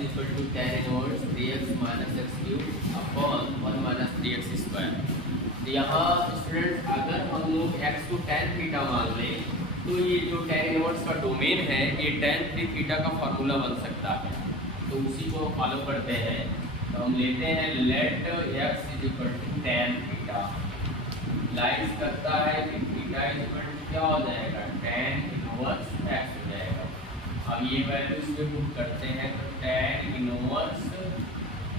Is equal to tan inverse 3x minus x cube upon 1 minus 3x square. तो यहाँ student अगर हम लोग x को tan थीटा मान लें तो ये जो tan इनवर्स का डोमेन है ये tan 3 थीटा का फार्मूला बन सकता है। तो उसी को फॉलो करते हैं। तो हम लेते हैं let x is equal to tan theta, implies करता है कि थीटा इज इक्वल टू क्या हो जाएगा tan इनवर्स x हो जाएगा। अब ये वैल्यू इसमें पुट करते हैं तो tan इनवर्स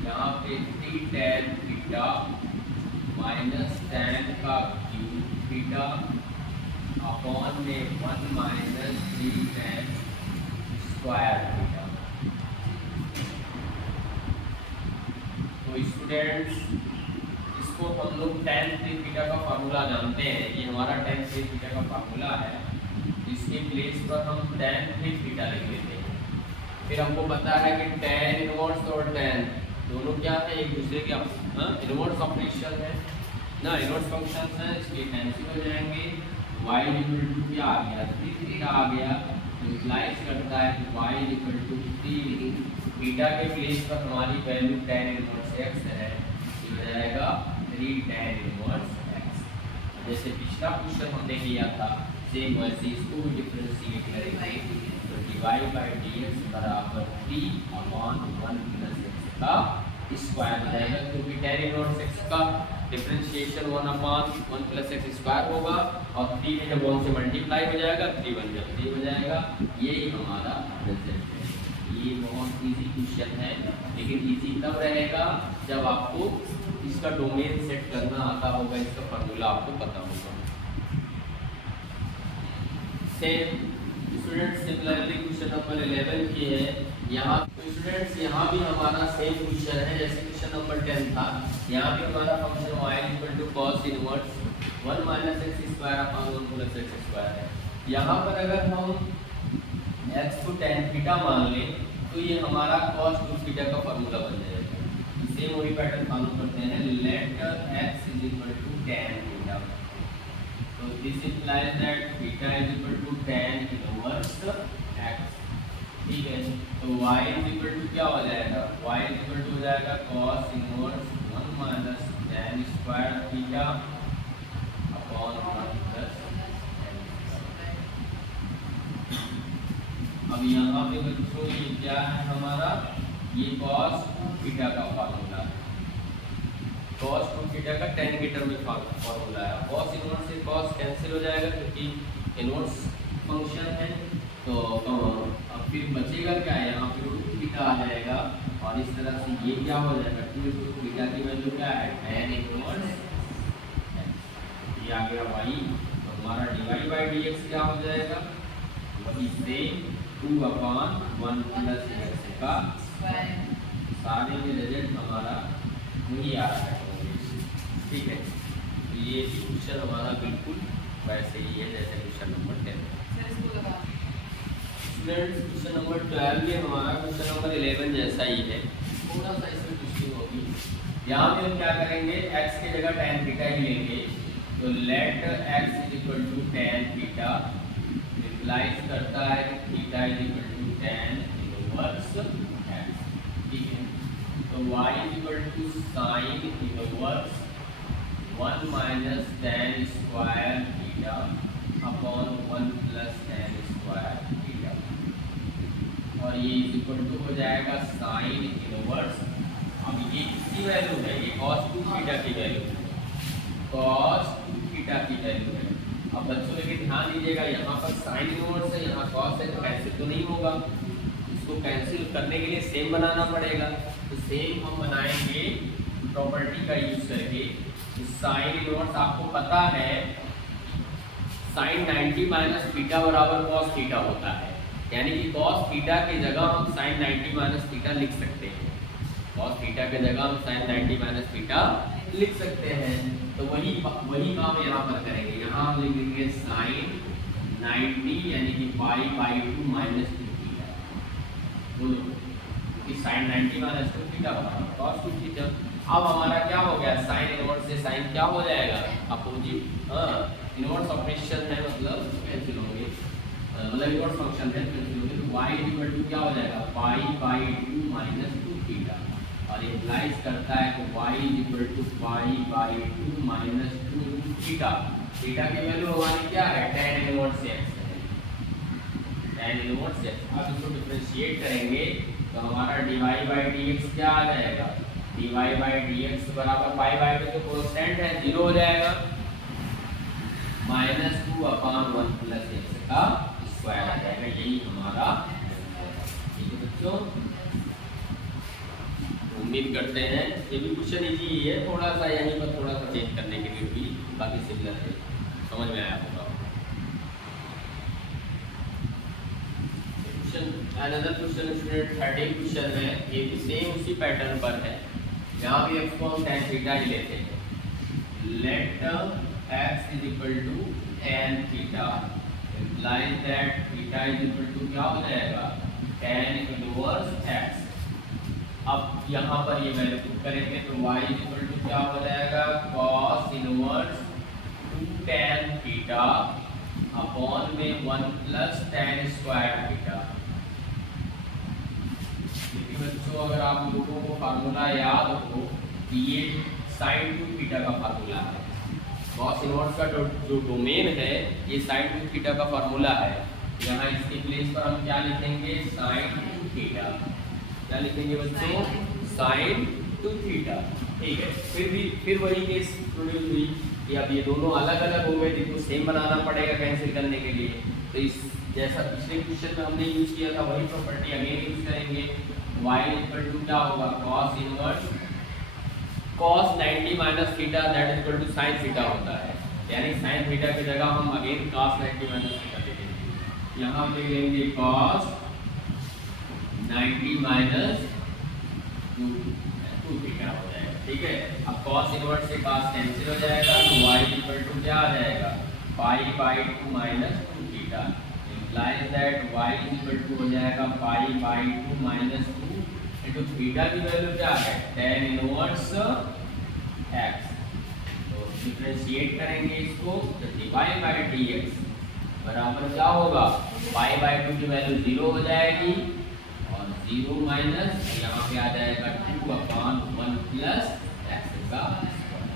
यहाँ पे 3 tan थीटा माइनस tan का क्यूब थीटा अपॉन में 1 माइनस 3 tan स्क्वायर थीटा। तो स्टूडेंट्स इसको हम लोग tan 3 थीटा का फार्मूला जानते हैं, ये हमारा tan 3 थीटा का फार्मूला है। इसके प्लेस पर हम tan 3 थीटा लिख लेते हैं। फिर हमको पता है कि tan इनवर्स और tan दोनों क्या है, एक दूसरे के इनवर्स ऑपरेशन है ना, इनवर्स फंक्शन है, इसके कैंसिल हो जाएंगे। y इक्वल टू क्या आ गया 3 थीटा आ गया, तो इम्प्लाइज करता है कि y इक्वल टू 3 थीटा के प्लेस पर हमारी वैल्यू tan इनवर्स x है, ये हो जाएगा 3 tan इनवर्स x। जैसे पिछला क्वेश्चन हमने किया था सेम वैसे इसको भी डिफरेंशिएट करेंगे तो डिवाइड बाय dx बराबर 3 अपॉन 1 प्लस x का स्क्वायर हो जाएगा, क्योंकि tan इनवर्स x का differentiation 1 upon 1 plus x square होगा और 3 में जब 1 से मल्टीप्लाई हो जाएगा 3 1 जब 3 हो जाएगा। यही हमारा रिजल्ट है। ये बहुत इजी क्वेश्चन है, लेकिन इजी तब रहेगा जब आपको इसका डोमेन सेट करना आता होगा, इसका फार्मूला आपको पता होगा। Same students similarly question number 11 की है यहाँ। तो स्टूडेंट्स यहाँ भी हमारा सेम क्वेश्चन है जैसे क्वेश्चन नंबर 10 था। यहाँ भी हमारा function y equal to cos inverse 1 minus x square upon 1 plus x square है। यहाँ पर अगर हम x को tan थीटा मान लें तो ये हमारा cos 2 थीटा का फार्मूला बन जाएगा। सेम वही पैटर्न फॉलो करते हैं, let x is equal to tan theta. तो this implies that theta is equal to tan inverse x, ठीक है। तो y इज इक्वल टू क्या हो जाएगा, y इज इक्वल टू हो जाएगा cos inverse 1 minus tan square theta upon 1 plus. अब यहाँ पे बच्चों ये क्या है हमारा, ये cos थीटा का फार्मूला है, cos 2 थीटा का tan के टर्म में फार्मूला है। cos इनवर्स से cos कैंसिल हो जाएगा क्योंकि इनवर्स फंक्शन है। तो अब फिर बचेगा क्या है, यहाँ पे रूट थीटा आ जाएगा और इस तरह से ये क्या हो जाएगा 2 थीटा की वैल्यू क्या है tan इनवर्स, ये आ गया y। तो हमारा डिवाइड बाय dx क्या हो जाएगा, वही सेम 2 अपॉन 1 प्लस x का सारे में रिजल्ट हमारा वही आ रहा है, ठीक है। तो ये क्वेश्चन हमारा बिल्कुल वैसे ही है जैसे question number 10। Students question number 12 ये हमारा क्वेश्चन नंबर 11 जैसा ही है, थोड़ा सा इसमें ट्विस्टिंग होगी। यहाँ पे हम क्या करेंगे, x की जगह tan थीटा ही लेंगे। तो let x is equal to tan theta implies करता है कि theta is equal to tan inverse x, ठीक है। तो y is equal to sine inverse 1 minus tan square theta upon 1 plus tan square theta, और ये इज इक्वल टू हो जाएगा साइन इनवर्स। अब ये किसकी वैल्यू है, ये cos 2 थीटा की वैल्यू है, cos 2 थीटा की वैल्यू है। अब बच्चों लेकिन ध्यान दीजिएगा यहाँ पर साइन इनवर्स है, यहाँ cos है, तो कैंसिल तो नहीं होगा, इसको कैंसिल करने के लिए सेम बनाना पड़ेगा। तो सेम हम बनाएंगे प्रॉपर्टी का यूज करके। तो साइन इनवर्स आपको पता है साइन 90 माइनस थीटा बराबर cos थीटा होता है, यानी कि cos थीटा की जगह हम साइन 90 माइनस थीटा लिख सकते हैं, cos थीटा की जगह हम साइन 90 माइनस थीटा लिख सकते हैं। तो वही काम यहाँ पर करेंगे, यहाँ हम लिखेंगे साइन 90 यानी कि पाई बाई 2 माइनस 2 थीटा, बोलो कि साइन 90 माइनस 2 थीटा बराबर cos 2 थीटा। अब हमारा क्या हो गया, साइन इनवर्स से साइन क्या हो जाएगा, अपोजिट, इनवर्स ऑपरेशन है मतलब कैंसिल होंगे, मतलब इनवर्स फंक्शन है तो y इक्वल टू क्या हो जाएगा पाई बाई 2 माइनस 2 थीटा और इम्प्लाइज करता है तो y equal to pi by 2 minus 2 theta. Theta की वैल्यू हमारी क्या है tan इनवर्स x है, tan इनवर्स x। अब इसको डिफरेंशिएट करेंगे तो हमारा dy बाई dx क्या आ जाएगा dy बाई dx बराबर पाई बाई 2 तो कांस्टेंट है 0 हो जाएगा माइनस 2 अपॉन 1 प्लस x का स्क्वायर आ जाएगा। यही हमारा ठीक है बच्चों। उम्मीद करते हैं ये भी क्वेश्चन इजी ही है, थोड़ा सा यहीं पर थोड़ा सा चेंज करने के लिए भी बाकी सिमिलर है, समझ में आया होगा। Question another question student 13 question है, ये भी सेम उसी पैटर्न पर है। यहाँ भी x को हम tan थीटा ही लेते हैं। Let x is equal to tan theta implies that theta is equal to क्या हो जाएगा tan इनवर्स x। अब यहाँ पर ये वैल्यू पुट करेंगे तो y इज इक्वल टू क्या हो जाएगा cos inverse 2 tan theta upon में 1 प्लस tan स्क्वायर थीटा। बच्चों अगर आप लोगों को फार्मूला याद हो तो ये sin 2 थीटा का फार्मूला है। cos इनवर्स का जो डोमेन है ये sin 2 थीटा का फार्मूला है। यहाँ इसके प्लेस पर हम क्या लिखेंगे sin 2 थीटा। क्या लिखेंगे बच्चों sin 2 थीटा। ठीक है, फिर वही केस प्रोड्यूस हुई कि अब ये दोनों अलग अलग हो गए, इनको सेम बनाना पड़ेगा कैंसिल करने के लिए। तो इस जैसा पिछले क्वेश्चन में हमने यूज किया था वही प्रॉपर्टी अगेन यूज करेंगे। y इक्वल टू क्या होगा cos inverse cos 90 minus theta that is equal to sin theta होता है, यानी sin थीटा की जगह हम अगेन cos 90 माइनस थीटा लिखेंगे। यहाँ पे लेंगे cos 90 माइनस 2 थीटा हो जाएगा। ठीक है, अब cos इनवर्स से cos कैंसिल हो जाएगा तो y इक्वल टू क्या आ जाएगा pi by 2 minus 2 theta implies that y equal to हो जाएगा pi by 2 minus 2 into theta की वैल्यू क्या है tan इनवर्स x। तो डिफरेंशिएट करेंगे इसको तो dy बाई dx बराबर क्या होगा पाई बाई 2 की वैल्यू 0 हो जाएगी और 0 माइनस यहाँ पे आ जाएगा 2 अपॉन 1 प्लस x का स्क्वायर।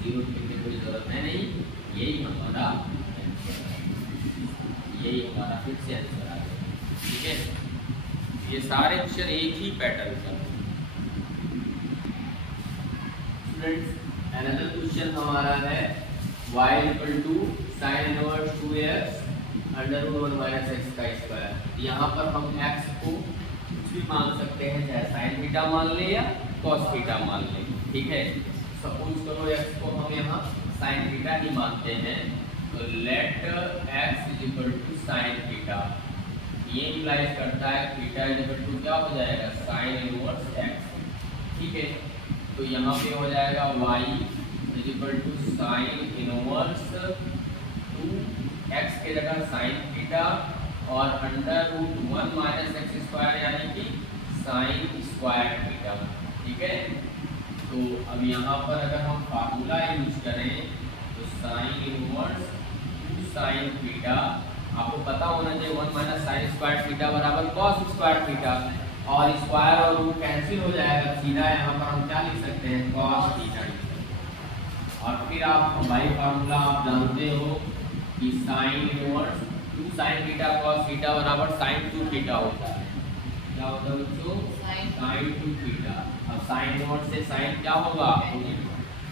0 लिखने की कोई जरूरत है नहीं, यही हमारा फिर से आंसर आ गया। ठीक है, ये सारे क्वेश्चन एक ही पैटर्न का। स्टूडेंट्स अनदर क्वेश्चन हमारा है y equal to sin inverse 2x under root 1 minus x का स्क्वायर। यहाँ पर हम x को कुछ भी मान सकते हैं, चाहे sin थीटा मान ले या cos थीटा मान ले। ठीक है, सपोज करो x को हम यहाँ sin थीटा ही मानते हैं तो let x is equal to sin theta. ये इम्प्लाइज करता है थीटा इज इक्वल टू क्या हो जाएगा sin इनवर्स x। ठीक है, तो यहाँ पे हो जाएगा y is equal to sin inverse 2x के जगह sin थीटा और under root 1 minus x square यानी कि sin स्क्वायर थीटा। ठीक है, तो अब यहाँ पर अगर हम फार्मूला यूज करें तो sin इनवर्स 2 sin थीटा, आपको पता होना चाहिए 1 माइनस साइन स्क्वायर थीटा बराबर cos स्क्वायर थीटा और स्क्वायर और रूट कैंसिल हो जाएगा, सीधा यहाँ पर हम क्या लिख सकते हैं cos थीटा। और फिर आप बाई फार्मूला आप जानते हो कि sine inverse 2 sine theta cos theta बराबर साइन 2 थीटा होता है। क्या होता है बच्चों साइन 2 थीटा। अब साइन इनवर्स से साइन क्या होगा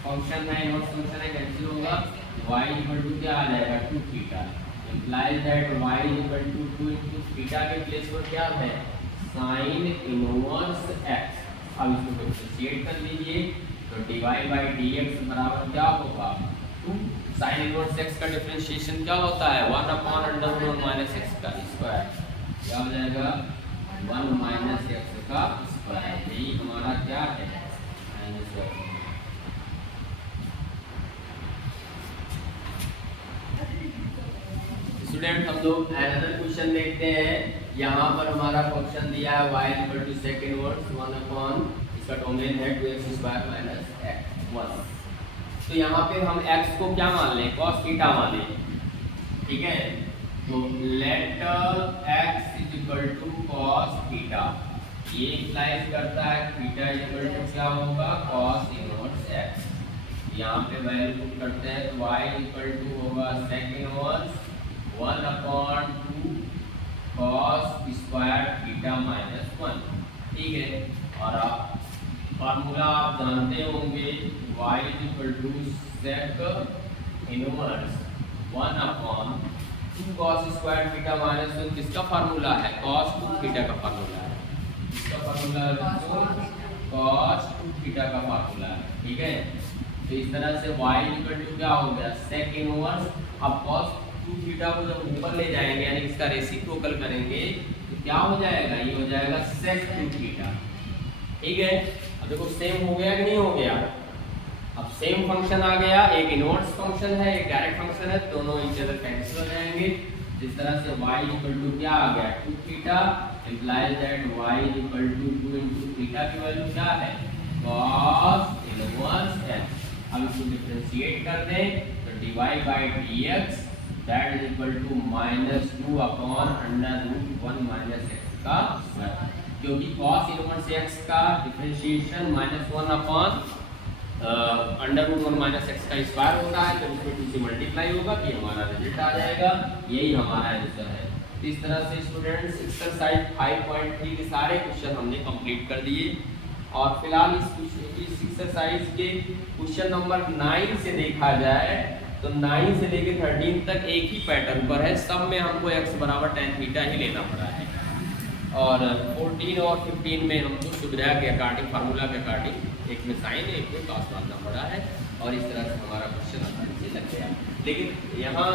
फंक्शन है, इनवर्स फंक्शन है, कैंसिल होगा y इक्वल टू क्या आ जाएगा 2 theta. implies that y equal to 2 into theta के प्लेस पर क्या है sin इनवर्स x। अब इसको डिफरेंशिएट कर लीजिए तो dy by dx बराबर क्या होगा 2 sin इनवर्स x का डिफरेंशिएशन क्या होता है 1 upon under root 1 minus x का स्क्वायर। क्या हो जाएगा 1 माइनस x का स्क्वायर। यही हमारा क्या है आंसर। स्टूडेंट हम लोग अनदर क्वेश्चन देखते हैं। यहाँ पर हमारा फंक्शन दिया है y equal to sec inverse 1 upon इसका डोमेन है 2x स्क्वायर माइनस x 1। तो यहाँ पे हम x को क्या मान लें cos थीटा मान लें। ठीक है, तो let x is equal to cos theta, ये इम्प्लाइज करता है थीटा इज इक्वल टू क्या होगा कॉस इनवर्स x। यहाँ पे वैल्यू पुट करते हैं तो y इज इक्वल टू होगा sec inverse 1/2 cos square theta minus 1। ठीक है, और आप फार्मूला आप जानते होंगे y is equal to sec inverse 1/2 cos square theta minus 1। किसका फार्मूला है? कॉस 2 थीटा का फार्मूला है। इसका फार्मूला है कॉस 2 थीटा का फार्मूला है। ठीक है, तो इस तरह से y इक्वल टू क्या हो गया सेक इनवर्स। अब कॉस 2 थीटा को जब ऊपर ले जाएंगे यानी इसका रेसिप्रोकल करेंगे तो क्या हो जाएगा, ये हो जाएगा सेक 2 थीटा। ठीक है, अब देखो सेम हो गया कि नहीं हो गया? अब सेम फंक्शन आ गया, एक इनवर्स फंक्शन है एक डायरेक्ट फंक्शन है, दोनों इच अदर कैंसिल हो जाएंगे। जिस तरह से y इक्वल टू क्या आ गया 2 theta implies that y equal to 2 into theta की वैल्यू क्या है cos इनवर्स x। अब इसको डिफरेंशिएट कर दें तो dy by dx that is equal to -2 upon √1 minus x का स्क्वायर, क्योंकि cos इनवर्स x का डिफरेंशिएशन -1 अपॉन √1 माइनस x का स्क्वायर होता है, तो उसमें 2 से मल्टीप्लाई होगा कि हमारा रिजल्ट आ जाएगा। यही हमारा आंसर है। तो इस तरह से स्टूडेंट्स एक्सरसाइज 5.3 के सारे क्वेश्चन हमने कंप्लीट कर दिए। और फिलहाल इस एक्सरसाइज के क्वेश्चन नंबर 9 से देखा जाए तो 9 से लेकर 13 तक एक ही पैटर्न पर है, सब में हमको x बराबर tan थीटा ही लेना पड़ा है। और 14 और 15 में हमको सुविधा के अकॉर्डिंग फार्मूला के अकॉर्डिंग एक में साइन एक में कॉस डालना पड़ा है, और इस तरह से हमारा क्वेश्चन आसानी से लग गया। लेकिन यहाँ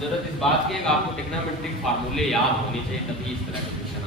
जरूरत इस बात की है कि आपको ट्रिग्नोमेट्रिक फार्मूले याद होने चाहिए, तभी इस तरह के क्वेश्चन